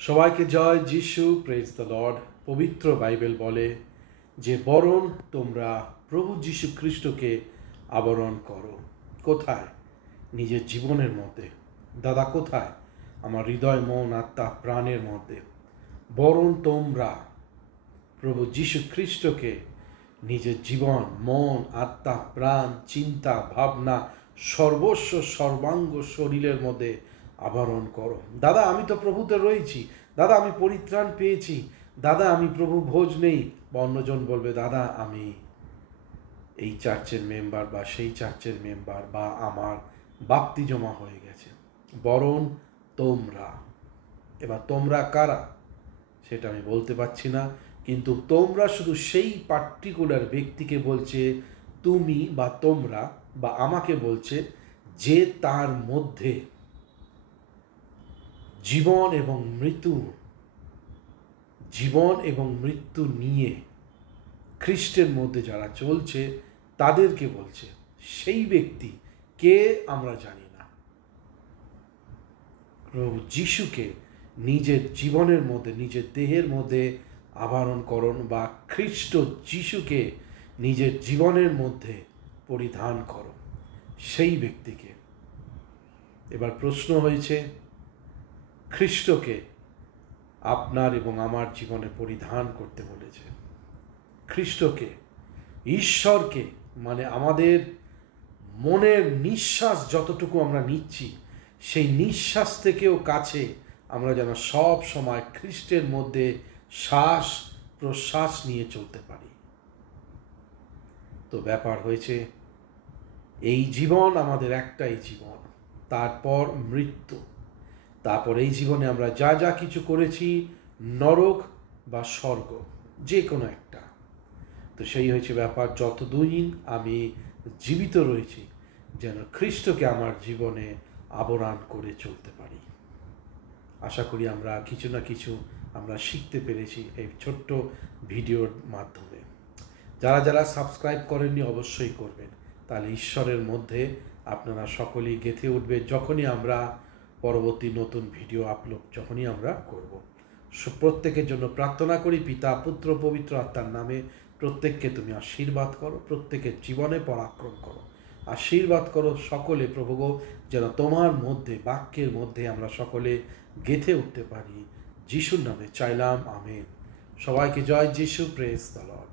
সবাইকে জয় যিশু, praise the Lord. পবিত্র বাইবেল বলে যে বরং তোমরা প্রভু যিশু খ্রিস্টকে আবরণ করো। কোথায়? নিজের জীবনের মধ্যে। দাদা, কোথায়? আমার হৃদয়, মন, আত্মা, প্রাণের মধ্যে। বরং তোমরা প্রভু যিশু খ্রিস্টকে নিজের জীবন, মন, আত্মা, প্রাণ, চিন্তা, ভাবনা, সর্বস্ব, সর্বাঙ্গ শরীরের মধ্যে আবরণ করো। দাদা, আমি তো প্রভুতে রয়েছি। দাদা, আমি পরিত্রাণ পেয়েছি। দাদা, আমি প্রভু ভোজ নেই। বা অন্যজন বলবে, দাদা, আমি এই চার্চের মেম্বার বা সেই চার্চের মেম্বার, বা আমার বাপ্তিজমা হয়ে গেছে। বরং তোমরা, এবার তোমরা কারা সেটা আমি বলতে পারছি না, কিন্তু তোমরা শুধু সেই পার্টিকুলার ব্যক্তিকে বলছে তুমি বা তোমরা, বা আমাকে বলছে যে তার মধ্যে জীবন এবং মৃত্যু নিয়ে খ্রিস্টের মধ্যে যারা চলছে তাদেরকে বলছে। সেই ব্যক্তি কে আমরা জানি না। প্রভু যিশুকে নিজের জীবনের মধ্যে, নিজের দেহের মধ্যে আবরণ করুন, বা খ্রিস্ট যিশুকে নিজের জীবনের মধ্যে পরিধান করো, সেই ব্যক্তিকে। এবার প্রশ্ন হয়েছে, খ্রিস্টকে আপনার এবং আমার জীবনে পরিধান করতে বলেছে। খ্রিস্টকে, ঈশ্বরকে, মানে আমাদের মনের নিঃশ্বাস যতটুকু আমরা নিচ্ছি, সেই নিঃশ্বাস থেকেও কাছে আমরা যেন সব সময় খ্রিস্টের মধ্যে শ্বাস প্রশ্বাস নিয়ে চলতে পারি। তো ব্যাপার হয়েছে, এই জীবন আমাদের একটাই জীবন, তারপর মৃত্যু। তারপর এই জীবনে আমরা যা যা কিছু করেছি, নরক বা স্বর্গ, যে কোনো একটা। তো সেই হয়েছে ব্যাপার, যতদিন আমি জীবিত রয়েছি যেন খ্রিস্টকে আমার জীবনে আবরণ করে চলতে পারি। আশা করি আমরা কিছু না কিছু আমরা শিখতে পেরেছি এই ছোট্ট ভিডিওর মাধ্যমে। যারা যারা সাবস্ক্রাইব করেননি অবশ্যই করবেন, তাহলে ঈশ্বরের মধ্যে আপনারা সকলেই গেঁথে উঠবে যখনই আমরা পরবর্তী নতুন ভিডিও আপলোড যখনই আমরা করব। প্রত্যেকের জন্য প্রার্থনা করি, পিতা, পুত্র, পবিত্র আত্মার নামে প্রত্যেককে তুমি আশীর্বাদ করো, প্রত্যেকের জীবনে পরাক্রম করো, আশীর্বাদ করো সকলে প্রভু গো, যেন তোমার মধ্যে, বাক্যের মধ্যে আমরা সকলে গেঁথে উঠতে পারি। যিশুর নামে চাইলাম, আমেন। সবাইকে জয় যিশু, প্রেজ দ্য লর্ড।